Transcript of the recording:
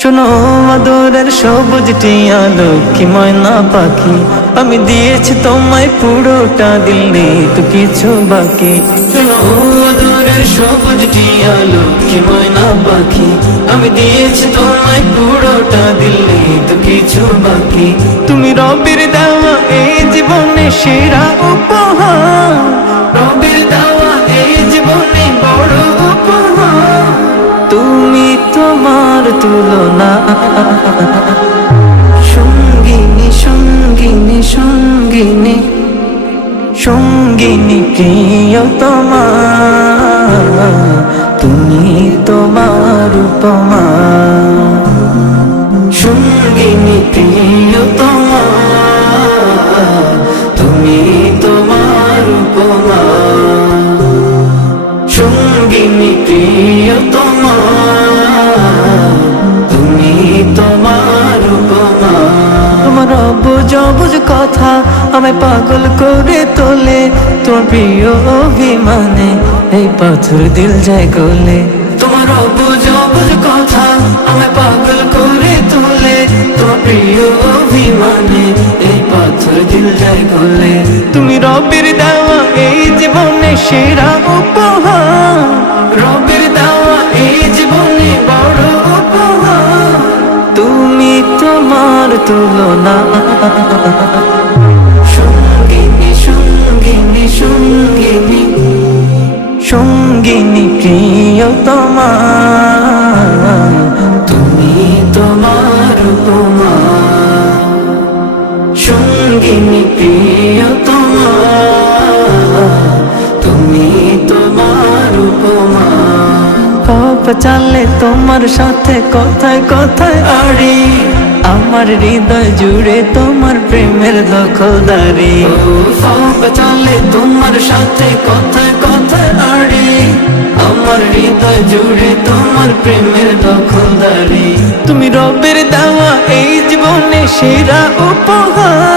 শোনো আদরের সবুজ টিয়া লক্ষ্মী, ময়না পাখি। আমি দিয়েছি তোমায় পুরোটা দিল নেই তো কিছু বাকি। শোনো আদরের সবুজ টিয়া লক্ষ্মী, ময়না পাখি। আমি দিয়েছি তোমায় পুরোটা দিল নেই তো কিছু বাকি। তুমি রবির দেওয়া এই জীবনে সেরা উপহার। তুলনা। সঙ্গিনী সঙ্গিনী সঙ্গিনী সঙ্গিনী প্রিয় তোমার তুমি তোমার উপমা। সঙ্গিনী প্রিয় তোমার তুমি তোমার উপমা। সঙ্গিনী প্রিয় আমায় পাগল করে তোলে তোমার প্রিয় অভিমানে, এই পাথর দিল যায় গলে। তোমার অবুজ অবুজ কথা আমায় পাগল করে তোলে তোমার প্রিয় অভিমানে, এই পাথর দিল যায় গলে। তুমি রবের দেওয়া এই জীবনে সেরা উপহার। রবের দেওয়া এই জীবনে বড় উপহার। তুমি তোমার তুলনা। প্রিয় তোমার তুমি তোমার উপমা সঙ্গিনী প্রিয় তোমার তুমি তোমার উপমা পাপ চালে তোমার সাথে কথায় কথায় আড়ি। আমার হৃদয় জুড়ে তোমার প্রেমের দখলদারি। পাপ চালে হৃদয় জুড়ে তোমার প্রেমের দখলদারি। তুমি রবের দেওয়া এই জীবনে সেরা উপহার।